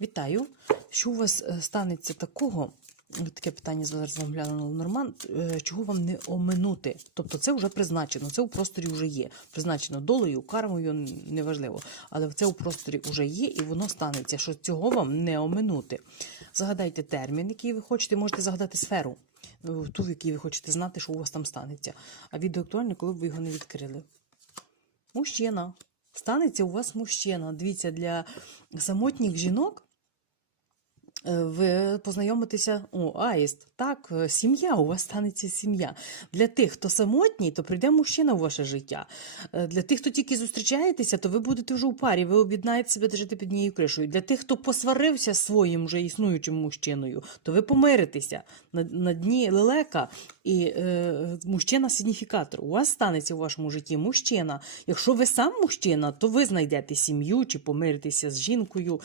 Вітаю! Що у вас е, станеться такого? Таке питання зараз вам глянуло норман. е, Чого вам не оминути? Тобто це вже призначено, це у просторі вже є. Призначено долею, кармою, неважливо. Але це у просторі вже є, і воно станеться, що цього вам не оминути. Загадайте термін, який ви хочете, можете загадати сферу, е, ту, в якій ви хочете знати, що у вас там станеться. А відео актуальне, коли б ви його не відкрили. Мужчина. Станеться у вас мужчина. Дивіться, для самотніх жінок ви познайомитеся, о, аїст, так, е, сім'я, у вас станеться сім'я. Для тих, хто самотній, то прийде мужчина в ваше життя. Е, Для тих, хто тільки зустрічаєтеся, то ви будете вже у парі, ви об'єднаєте себе та жити під однією кришою. Для тих, хто посварився своїм вже існуючим мужчиною, то ви помиритеся на, на дні лелека і е, мужчина сигніфікатор. У вас станеться у вашому житті мужчина. Якщо ви сам мужчина, то ви знайдете сім'ю чи помиритеся з жінкою.